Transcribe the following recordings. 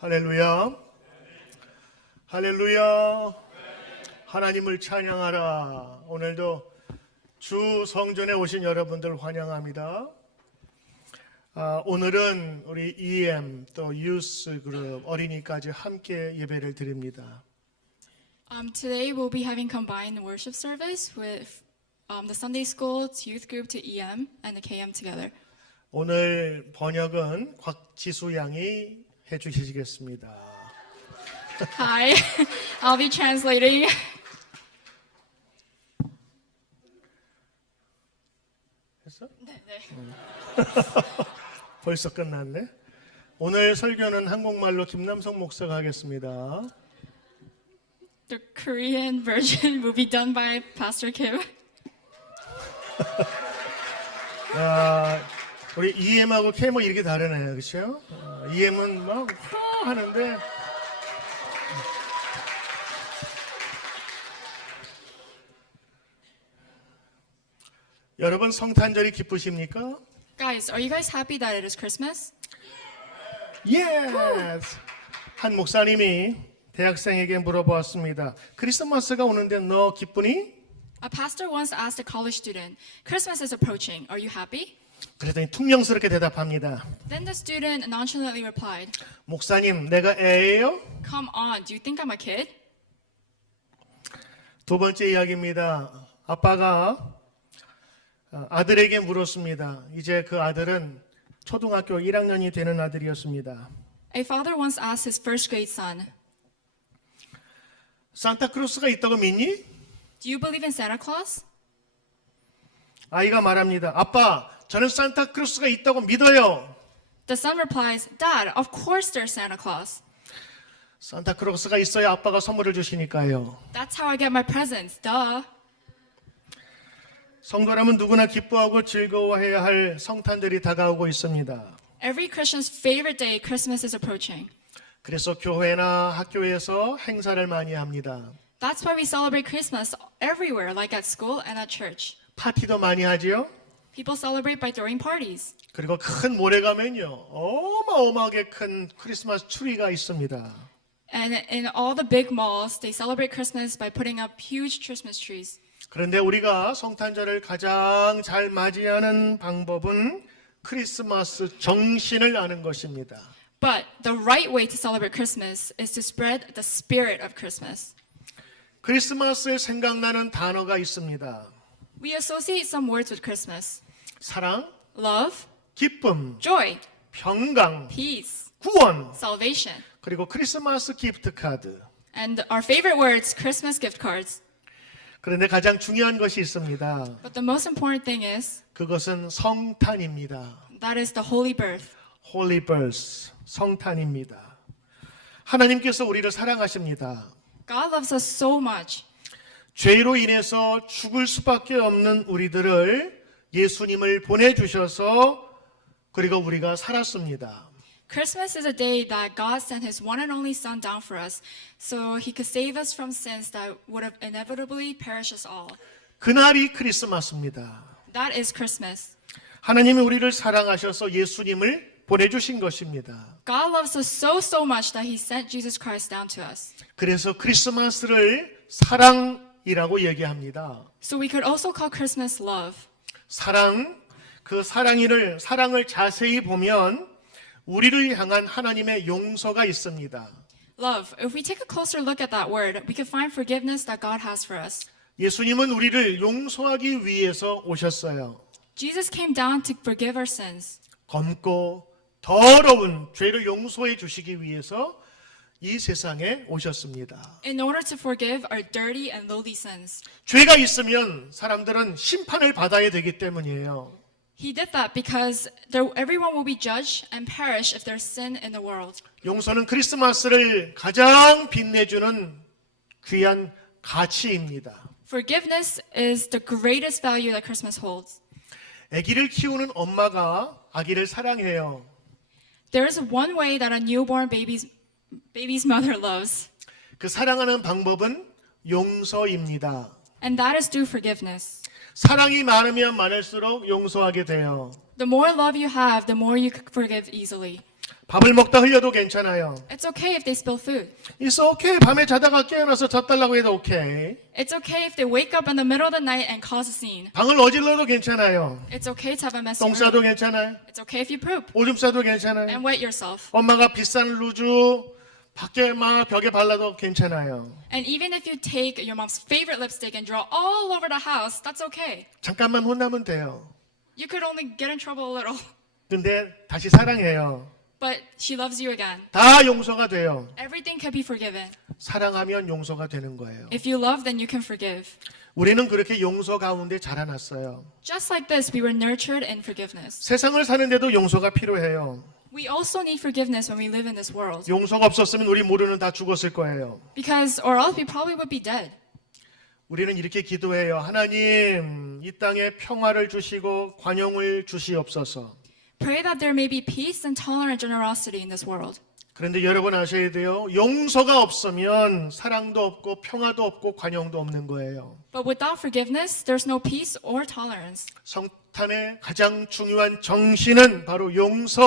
할렐루야. 할렐루야. 하나님을 찬양하라. 오늘도 주 성전에 오신 여러분들 환영합니다. 오늘은 우리 EM 또 유스 그룹 어린이까지 함께 예배를 드립니다. Today we'll be having combined worship service with the Sunday School, youth group to EM, and the KM together. 오늘 번역은 곽지수 양이 해주시겠습니다. Hi, I'll be translating. 했어? 네. 벌써 끝났네. 오늘 설교는 한국말로 김남성 목사가 하겠습니다. The Korean version will be done by Pastor Kim. 우리 EM하고 KM은 이렇게 다르네요, 그렇죠? EM은 막 하는데 여러분 성탄절이 기쁘십니까? Guys, are you guys happy that it is Christmas? Yes. 한 목사님이 대학생에게 물어보았습니다. 크리스마스가 오는데 너 기쁘니? A pastor once asked a college student, Christmas is approaching, are you happy? 그랬더니 퉁명스럽게 대답합니다. Then the student nonchalantly replied, 목사님, 내가 애예요? Come on, do you think I'm a kid? 두 번째 이야기입니다. 아빠가 아들에게 물었습니다. 이제 그 아들은 초등학교 1학년이 되는 아들이었습니다. A father once asked his first grade son, 산타크로스가 있다고 믿니? Do you believe in Santa Claus? 아이가 말합니다. 아빠, 저는 산타크로스가 있다고 믿어요. The son replies, Dad, of course there's Santa Claus. 산타크로스가 있어야 아빠가 선물을 주시니까요. That's how I get my presents, duh. 성도라면 누구나 기뻐하고 즐거워해야 할 성탄절이 다가오고 있습니다. Every Christian's favorite day, Christmas is approaching. 그래서 교회나 학교에서 행사를 많이 합니다. That's why we celebrate Christmas everywhere, like at school and at church. 파티도 많이 하지요. People celebrate by throwing parties. 그리고 큰 몰에 가면요. 어마어마하게 큰 크리스마스 트리가 있습니다. And in all the big malls, they celebrate Christmas by putting up huge Christmas trees. 그런데 우리가 성탄절을 가장 잘 맞이하는 방법은 크리스마스 정신을 아는 것입니다. But the right way to celebrate Christmas is to spread the spirit of Christmas. 크리스마스에 생각나는 단어가 있습니다. We associate some words with Christmas. 사랑, Love, 기쁨, joy, 평강, peace, 구원, salvation. 그리고 크리스마스 기프트 카드. And our favorite words, Christmas gift cards. 그런데 가장 중요한 것이 있습니다. But the most important thing is, 그것은 성탄입니다. that is the holy birth. Holy birth, 성탄입니다. 하나님께서 우리를 사랑하십니다. God loves us so much. 죄로 인해서 죽을 수밖에 없는 우리들을 예수님을 보내주셔서 그리고 우리가 살았습니다. Christmas is a day that God sent His one and only Son down for us, so He could save us from sins that would have inevitably perished us all. 그날이 크리스마스입니다. That is Christmas. 하나님이 우리를 사랑하셔서 예수님을 보내주신 것입니다. God loves us so much that He sent Jesus Christ down to us. 그래서 크리스마스를 사랑이라고 얘기합니다. So we could also call Christmas love. 사랑, 그 사랑을 자세히 보면 우리를 향한 하나님의 용서가 있습니다. Love. If we take a closer look at that word, we can find forgiveness that God has for us. 예수님은 우리를 용서하기 위해서 오셨어요. Jesus came down to forgive our sins. 검고 더러운 죄를 용서해 주시기 위해서 이 세상에 오셨습니다. In order to forgive our dirty and lowly sins. 죄가 있으면 사람들은 심판을 받아야 되기 때문이에요. He did that because everyone will be judged and perish if there's sin in the world. 용서는 크리스마스를 가장 빛내주는 귀한 가치입니다. Forgiveness is the greatest value that Christmas holds. 아기를 키우는 엄마가 아기를 사랑해요. There is one way that a newborn baby's mother loves, 그 사랑하는 방법은 용서입니다. and that is through forgiveness. 사랑이 많으면 많을수록 용서하게 돼요. The more love you have, the more you forgive easily. 밥을 먹다 흘려도 괜찮아요. It's okay if they spill food. It's okay. 밤에 자다가 깨어나서 젖달라고 해도 오케이. It's okay if they wake up in the middle of the night and cause a scene. 방을 어질러도 괜찮아요. It's okay to have a messy 똥 room. 싸도 괜찮아요. It's okay if you poop 오줌 싸도 괜찮아요. and wet yourself. 엄마가 비싼 루즈 밖에 막 벽에 발라도 괜찮아요. And even if you take your mom's favorite lipstick and draw all over the house, that's okay. 잠깐만 혼나면 돼요. You could only get in trouble a little, 근데 다시 사랑해요. but she loves you again. 다 용서가 돼요. Everything can be forgiven. 사랑하면 용서가 되는 거예요. If you love, then you can forgive. 우리는 그렇게 용서 가운데 자라났어요. Just like this, we were nurtured in forgiveness. 세상을 사는데도 용서가 필요해요. We also need forgiveness when we live in this world. 용서가 없었으면 우리 모두는 다 죽었을 거예요. Because, or else we probably would be dead. 우리는 이렇게 기도해요. 하나님, 이 땅에 평화를 주시고 관용을 주시옵소서. Pray that there may be peace and tolerant generosity in this world. 그런데 여러분 아셔야 돼요. 용서가 없으면 사랑도 없고 평화도 없고 관용도 없는 거예요. But without forgiveness, there's no peace or tolerance. 성탄의 가장 중요한 정신은 바로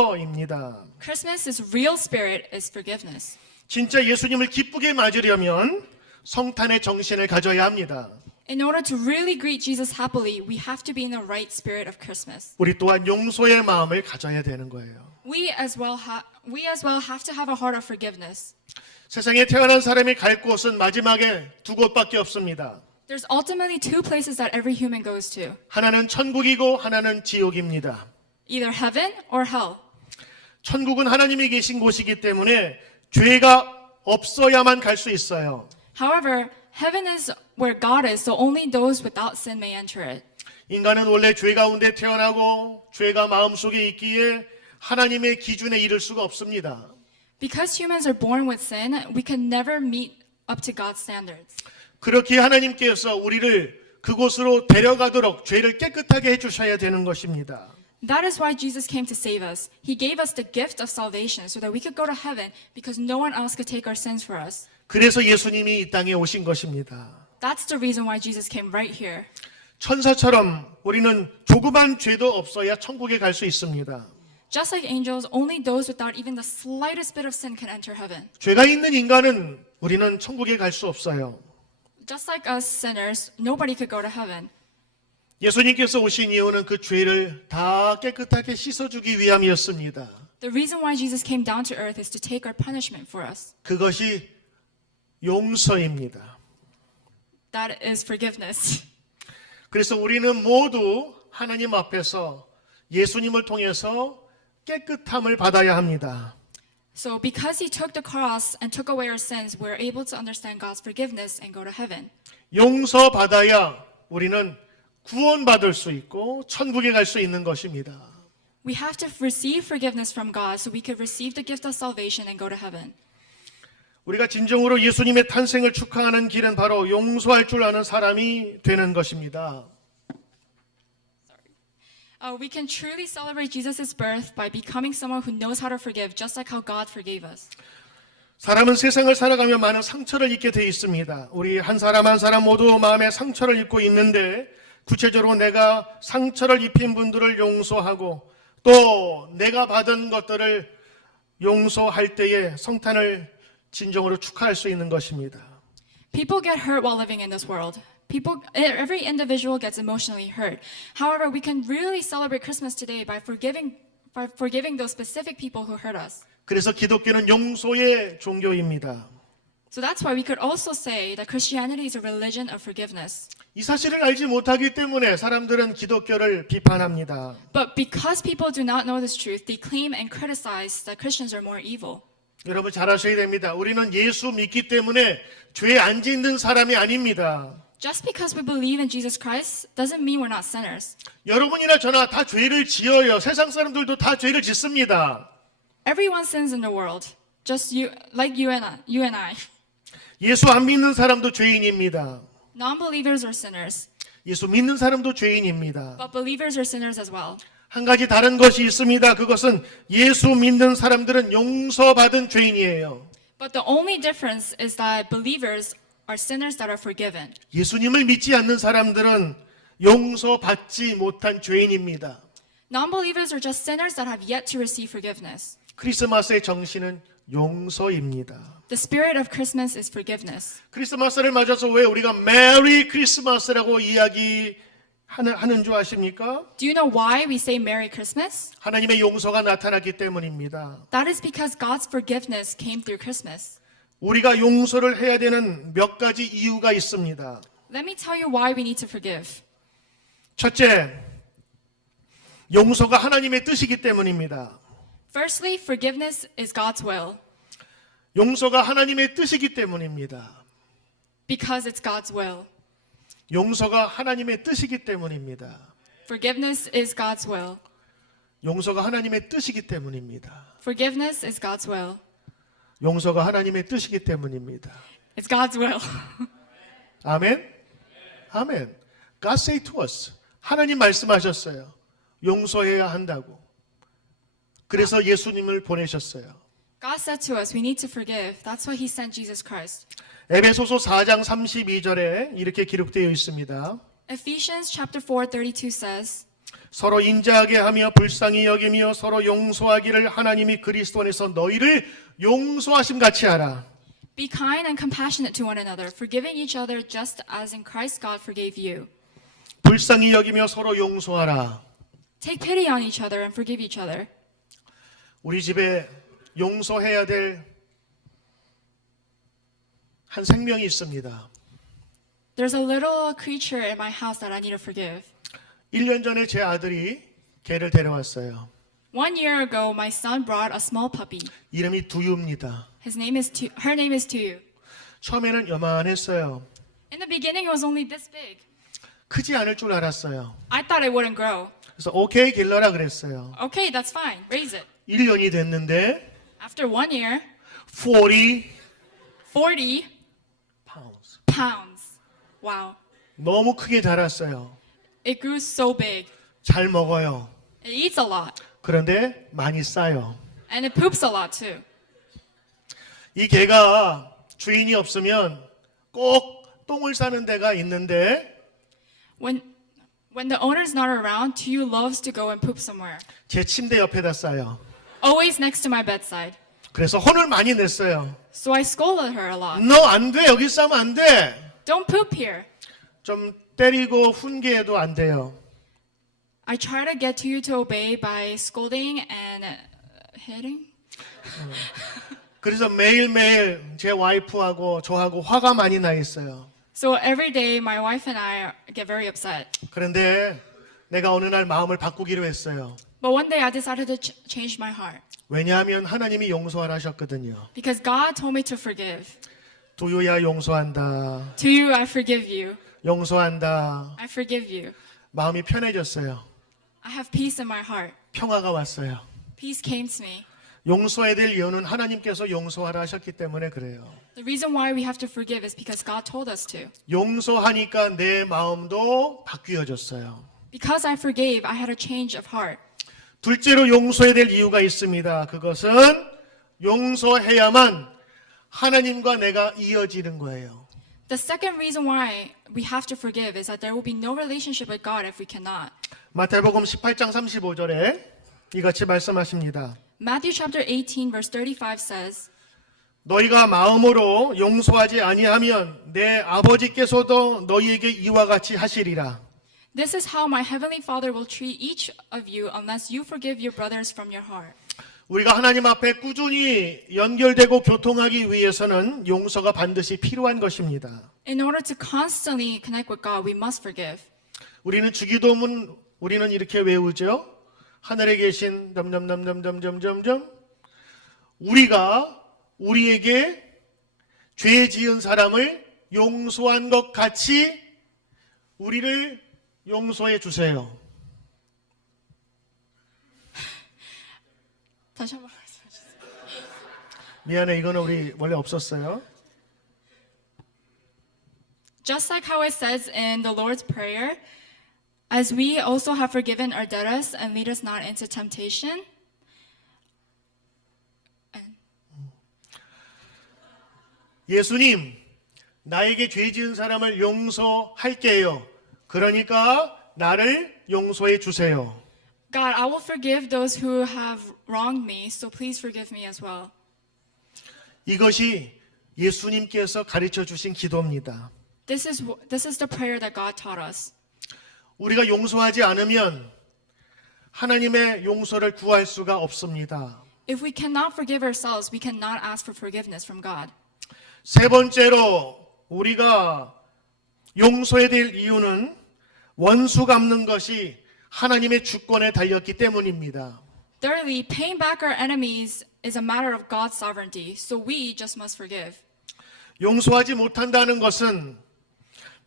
용서입니다. Christmas' real spirit is forgiveness. 진짜 예수님을 기쁘게 맞으려면 성탄의 정신을 가져야 합니다. In order to really greet Jesus happily, we have to be in the right spirit of Christmas. 우리 또한 용서의 마음을 가져야 되는 거예요. We as well have to have a heart of forgiveness. 세상에 태어난 사람이 갈 곳은 마지막에 두 곳밖에 없습니다. There's ultimately two places that every human goes to, 하나는 천국이고 하나는 지옥입니다. either heaven or hell. 천국은 하나님이 계신 곳이기 때문에 죄가 없어야만 갈 수 있어요. However, heaven is where God is, so only those without sin may enter it. 인간은 원래 죄 가운데 태어나고 죄가 마음속에 있기에 하나님의 기준에 이를 수가 없습니다. Because humans are born with sin, we can never meet up to God's standards. 그렇게 하나님께서 우리를 그곳으로 데려가도록 죄를 깨끗하게 해주셔야 되는 것입니다. That is why Jesus came to save us. He gave us the gift of salvation so that we could go to heaven because no one else could take our sins for us. 그래서 예수님이 이 땅에 오신 것입니다. That's the reason why Jesus came right here. 천사처럼 우리는 조그만 죄도 없어야 천국에 갈 수 있습니다. Just like angels, only those without even the slightest bit of sin can enter heaven. 죄가 있는 인간은 우리는 천국에 갈 수 없어요. Just like us sinners, nobody could go to heaven. 예수님께서 오신 이유는 그 죄를 다 깨끗하게 씻어주기 위함이었습니다. The reason why Jesus came down to earth is to take our punishment for us. 그것이 용서입니다. That is forgiveness. 그래서 우리는 모두 하나님 앞에서 예수님을 통해서 깨끗함을 받아야 합니다. So because he took the cross and took away our sins, we're able to understand God's forgiveness and go to heaven. 용서받아야 우리는 구원받을 수 있고 천국에 갈 수 있는 것입니다. We have to receive forgiveness from God so we could receive the gift of salvation and go to heaven. 우리가 진정으로 예수님의 탄생을 축하하는 길은 바로 용서할 줄 아는 사람이 되는 것입니다. We can truly celebrate Jesus' birth by becoming someone who knows how to forgive, just like how God forgave us. 사람은 세상을 살아가며 많은 상처를 입게 돼 있습니다. 우리 한 사람 한 사람 모두 마음에 상처를 입고 있는데 구체적으로 내가 상처를 입힌 분들을 용서하고 또 내가 받은 것들을 용서할 때에 성탄을 진정으로 축하할 수 있는 것입니다. People get hurt while living in this world. Every individual gets emotionally hurt. However, we can really celebrate Christmas today by forgiving those specific people who hurt us. 그래서 기독교는 용서의 종교입니다. So that's why we could also say that Christianity is a religion of forgiveness. 이 사실을 알지 못하기 때문에 사람들은 기독교를 비판합니다. But because people do not know this truth, they claim and criticize that Christians are more evil. 여러분 잘 아셔야 됩니다. 우리는 예수 믿기 때문에 죄 안 짓는 사람이 아닙니다. Just because we believe in Jesus Christ doesn't mean we're not sinners. 여러분이나 저나 다 죄를 지어요. 세상 사람들도 다 죄를 짓습니다. Everyone sins in the world, just like you and I. 예수 안 믿는 사람도 죄인입니다. Non-believers are sinners, 예수 믿는 사람도 죄인입니다. but believers are sinners as well. 한 가지 다른 것이 있습니다. 그것은 예수 믿는 사람들은 용서받은 죄인이에요. But the only difference is that believers are sinners that are forgiven. 예수님을 믿지 않는 사람들은 용서받지 못한 죄인입니다. Non-believers are just sinners that have yet to receive forgiveness. 크리스마스의 정신은 용서입니다. The spirit of Christmas is forgiveness. 크리스마스를 맞아서 왜 우리가 메리 크리스마스라고 하는 줄 아십니까? Do you know why we say Merry Christmas? 하나님의 용서가 나타났기 때문입니다. That is because God's forgiveness came through Christmas. 우리가 용서를 해야 되는 몇 가지 이유가 있습니다. Let me tell you why we need to forgive. 첫째, 용서가 하나님의 뜻이기 때문입니다. Firstly, forgiveness is God's will 용서가 하나님의 뜻이기 때문입니다. because it's God's will. 용서가 하나님의 뜻이기 때문입니다. Forgiveness is God's will. 용서가 하나님의 뜻이기 때문입니다. Forgiveness is God's will. 용서가 하나님의 뜻이기 때문입니다. It's God's will. 아멘? 아멘. God say to us. 하나님 말씀하셨어요. 용서해야 한다고. 그래서 예수님을 보내셨어요. God said to us, we need to forgive. That's why He sent Jesus Christ. 에베소서 4장 32절에 이렇게 기록되어 있습니다. Ephesians chapter 4:32 says, 서로 인자하게 하며 불쌍히 여기며 서로 용서하기를 하나님이 그리스도 안에서 너희를 용서하심 같이 하라. Be kind and compassionate to one another, forgiving each other just as in Christ God forgave you. 불쌍히 여기며 서로 용서하라. Take pity on each other and forgive each other. 우리 집에 용서해야 될 한 생명이 있습니다. There's a little creature in my house that I need to forgive. 1년 전에 제 아들이 개를 데려왔어요. 1 year ago, my son brought a small puppy. 이름이 두유입니다. Her name is Tuyu. 처음에는 요만했어요. In the beginning, it was only this big. 크지 않을 줄 알았어요. I thought it wouldn't grow. 그래서 오케이 길러라 그랬어요. Okay, that's fine. Raise it. 1년이 됐는데 After 1 year, 40 40 pounds. pounds. Wow. 너무 크게 자랐어요. It grew so big. 잘 먹어요. It eats a lot. 그런데 많이 싸요. And it poops a lot too. 이 개가 주인이 없으면 꼭 똥을 싸는 데가 있는데 When the owner's not around, Tuyu loves to go and poop somewhere. 제 침대 옆에다 싸요. Always next to my bedside. 그래서 혼을 많이 냈어요. So I scolded her a lot. 너 안 돼. 여기 싸면 안 돼. Don't poop here. 좀 때리고 훈계해도 안 돼요. I try to get Tuyu to obey by scolding and hitting. 그래서 매일매일 제 와이프하고 저하고 화가 많이 나 있어요. So every day, my wife and I get very upset. 그런데 내가 어느 날 마음을 바꾸기로 했어요. But one day, I decided to change my heart 왜냐하면 하나님이 용서하라 하셨거든요. because God told me to forgive. 두유야 용서한다. Tuyu, I forgive you. 용서한다. I forgive you. 마음이 편해졌어요. I have peace in my heart. 평화가 왔어요. Peace came to me. 용서해야 될 이유는 하나님께서 용서하라 하셨기 때문에 그래요. The reason why we have to forgive is because God told us to. 용서하니까 내 마음도 바뀌어졌어요. Because I forgave, I had a change of heart. 둘째로 용서해야 될 이유가 있습니다. 그것은 용서해야만 하나님과 내가 이어지는 거예요. The second reason why we have to forgive is that there will be no relationship with God if we cannot. 마태복음 18장 35절에 이같이 말씀하십니다. Matthew chapter 18 verse 35 says, 너희가 마음으로 용서하지 아니하면 내 아버지께서도 너희에게 이와 같이 하시리라. This is how my heavenly Father will treat each of you unless you forgive your brothers from your heart. 우리가 하나님 앞에 꾸준히 연결되고 교통하기 위해서는 용서가 반드시 필요한 것입니다. In order to constantly connect with God, we must forgive. 우리는 주기도문 우리는 이렇게 외우죠. 하늘에 계신 점점점점점점점 우리가 우리에게 죄 지은 사람을 용서한 것 같이 우리를 용서해 주세요. 다시 한번 말씀해 주세요. 미안해, 이거는 우리 원래 없었어요. Just like how it says in the Lord's Prayer, as we also have forgiven our debtors and lead us not into temptation. 예수님, 나에게 죄 지은 사람을 용서할게요. 그러니까 나를 용서해 주세요. God, I will forgive those who have wronged me, so please forgive me as well. 이것이 예수님께서 가르쳐 주신 기도입니다. This is the prayer that God taught us. 우리가 용서하지 않으면 하나님의 용서를 구할 수가 없습니다. If we cannot forgive ourselves, we cannot ask for forgiveness from God. 세 번째로 우리가 용서해야 될 이유는 원수 갚는 것이 하나님의 주권에 달렸기 때문입니다. Thirdly, paying back our enemies is a matter of God's sovereignty, so we just must forgive. 용서하지 못한다는 것은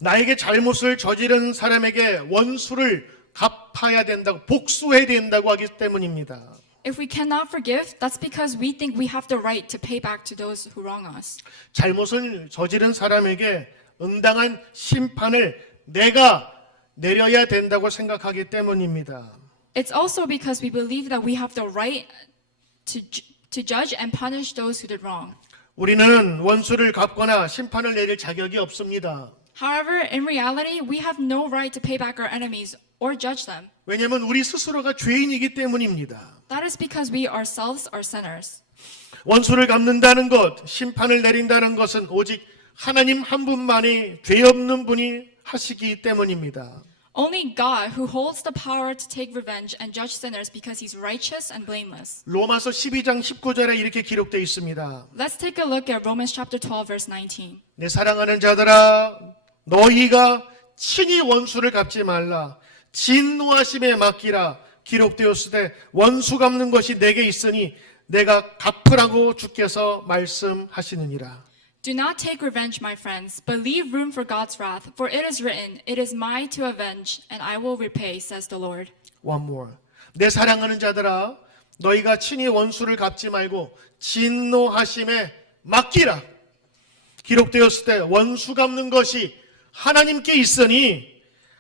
나에게 잘못을 저지른 사람에게 원수를 갚아야 된다고, 복수해야 된다고 하기 때문입니다. If we cannot forgive, that's because we think we have the right to pay back to those who wrong us. 잘못을 저지른 사람에게 응당한 심판을 내가 내려야 된다고 생각하기 때문입니다. It's also because we believe that we have the right to judge and punish those who did wrong. 우리는 원수를 갚거나 심판을 내릴 자격이 없습니다. However, in reality, we have no right to pay back our enemies or judge them. 왜냐하면 우리 스스로가 죄인이기 때문입니다. That is because we ourselves are sinners. 원수를 갚는다는 것, 심판을 내린다는 것은 오직 하나님 한 분만이 죄 없는 분이 하시기 때문입니다. Only God who holds the power to take revenge and judge sinners because he's righteous and blameless. 로마서 12장 19절에 이렇게 기록되어 있습니다. Let's take a look at Romans chapter 12 verse 19. 내 사랑하는 자들아, 너희가 친히 원수를 갚지 말라. 진노하심에 맡기라. 기록되었을 때 원수 갚는 것이 내게 있으니 내가 갚으라고 주께서 말씀하시느니라. Do not take revenge, my friends, but leave room for God's wrath, for it is written, it is mine to avenge, and I will repay, says the Lord. One more. 내 사랑하는 자들아, 너희가 친히 원수를 갚지 말고 진노하심에 맡기라. 기록되었을 때 원수 갚는 것이 하나님께 있으니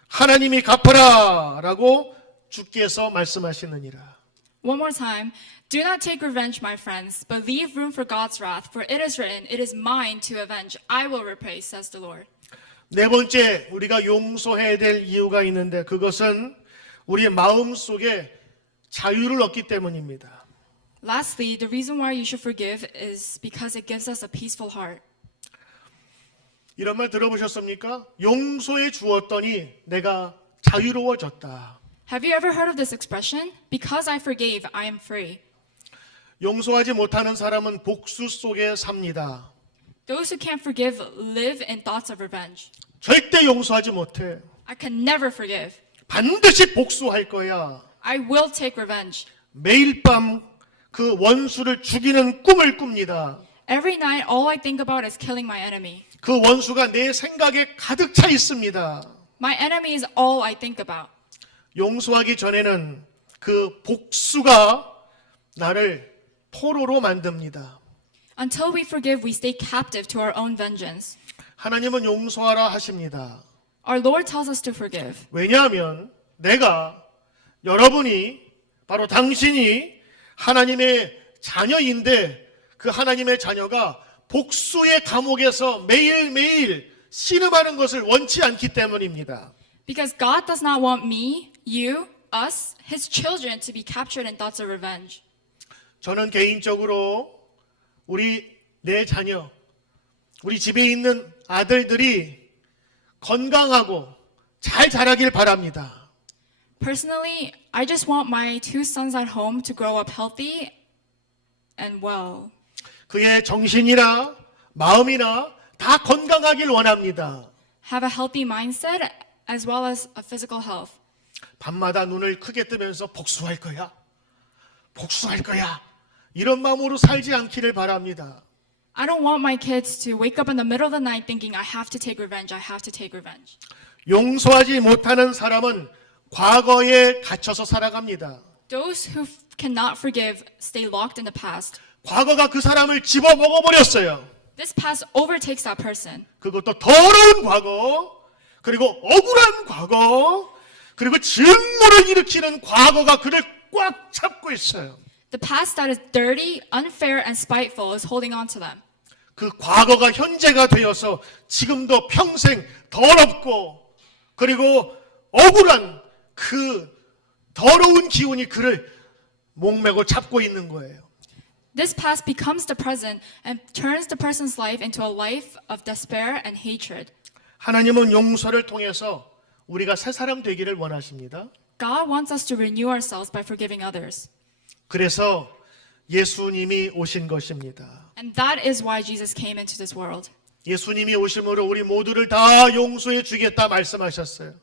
하나님이 갚아라 라고 주께서 말씀하시느니라. One more time. Do not take revenge, my friends, but leave room for God's wrath, for it is written, it is mine to avenge, I will repay, says the Lord. 네 번째, 우리가 용서해야 될 이유가 있는데 그것은 우리의 마음 속에 자유를 얻기 때문입니다. Lastly, the reason why you should forgive is because it gives us a peaceful heart. 이런 말 들어보셨습니까? 용서해 주었더니 내가 자유로워졌다. Have you ever heard of this expression? Because I forgave, I am free. 용서하지 못하는 사람은 복수 속에 삽니다. Those who can't forgive live in thoughts of revenge. 절대 용서하지 못해. I can never forgive. 반드시 복수할 거야. I will take revenge. 매일 밤 그 원수를 죽이는 꿈을 꿉니다. Every night, all I think about is killing my enemy. 그 원수가 내 생각에 가득 차 있습니다. My enemy is all I think about. 용서하기 전에는 그 복수가 나를 포로로 만듭니다. Until we forgive, we stay captive to our own vengeance. 하나님은 용서하라 하십니다. Our Lord tells us to forgive. 왜냐하면 내가, 여러분이, 바로 당신이 하나님의 자녀인데 그 하나님의 자녀가 복수의 감옥에서 매일매일 신음하는 것을 원치 않기 때문입니다. Because God does not want me, you, us, His children to be captured in thoughts of revenge. 저는 개인적으로 내 자녀, 우리 집에 있는 아들들이 건강하고 잘 자라길 바랍니다. Personally, I just want my two sons at home to grow up healthy and well. 그의 정신이나 마음이나 다 건강하길 원합니다. Have a healthy mindset as well as a physical health. 밤마다 눈을 크게 뜨면서 복수할 거야. 복수할 거야. 이런 마음으로 살지 않기를 바랍니다. I don't want my kids to wake up in the middle of the night thinking I have to take revenge, I have to take revenge. 용서하지 못하는 사람은 과거에 갇혀서 살아갑니다. Those who cannot forgive stay locked in the past. 과거가 그 사람을 집어먹어버렸어요. This past overtakes that person. 그것도 더러운 과거, 그리고 억울한 과거, 그리고 증오를 일으키는 과거가 그를 꽉 잡고 있어요. The past that is dirty, unfair, and spiteful is holding on to them. 그 과거가 현재가 되어서 지금도 평생 더럽고 그리고 억울한 그 더러운 기운이 그를 목매고 잡고 있는 거예요. This past becomes the present and turns the person's life into a life of despair and hatred. 하나님은 용서를 통해서 우리가 새 사람 되기를 원하십니다. God wants us to renew ourselves by forgiving others. 그래서 예수님이 오신 것입니다. And that is why Jesus came into this world. 예수님이 오심으로 우리 모두를 다 용서해 주겠다 말씀하셨어요.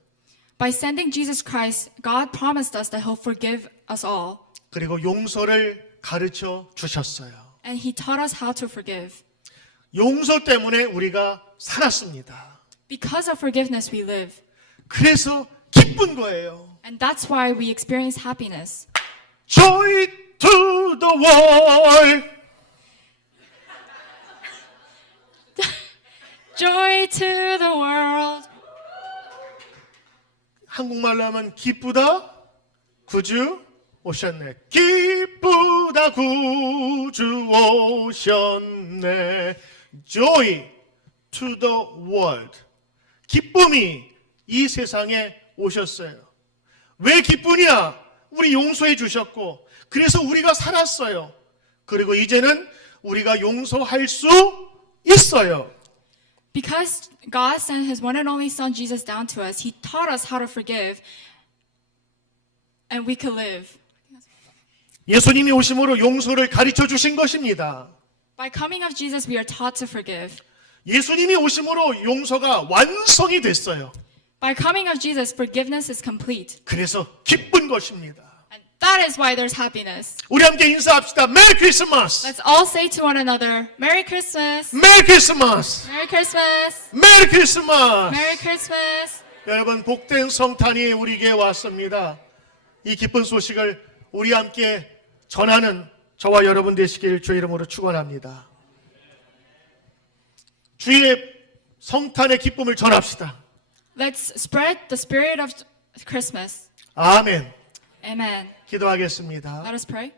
By sending Jesus Christ, God promised us that He'll forgive us all. 그리고 용서를 가르쳐 주셨어요. And He taught us how to forgive. 용서 때문에 우리가 살았습니다. Because of forgiveness, we live. 그래서 기쁜 거예요. And that's why we experience happiness. Joy to the world. Joy to the world. 한국말로 하면 기쁘다 구주 오셨네. 기쁘다 구주 오셨네. Joy to the world. 기쁨이 이 세상에 오셨어요. 왜 기쁘냐? 우리 용서해 주셨고 그래서 우리가 살았어요. 그리고 이제는 우리가 용서할 수 있어요. Because God sent His one and only Son Jesus down to us, He taught us how to forgive, and we could live. 예수님이 오심으로 용서를 가르쳐 주신 것입니다. By coming of Jesus, we are taught to forgive. 예수님이 오심으로 용서가 완성이 됐어요. By coming of Jesus, forgiveness is complete. 그래서 기쁜 것입니다. And that is why there's happiness. 우리 함께 인사합시다. 메리 크리스마스. Let's all say to one another, Merry Christmas! 메리 크리스마스. Merry Christmas! 메리 크리스마스. Merry Christmas! 여러분 복된 성탄이 우리에게 왔습니다. 이 기쁜 소식을 우리 함께 전하는 저와 여러분 되시길 주의 이름으로 축원합니다. 주의 성탄의 기쁨을 전합시다. Let's spread the spirit of Christmas. 아멘. Amen. 기도하겠습니다. Let us pray.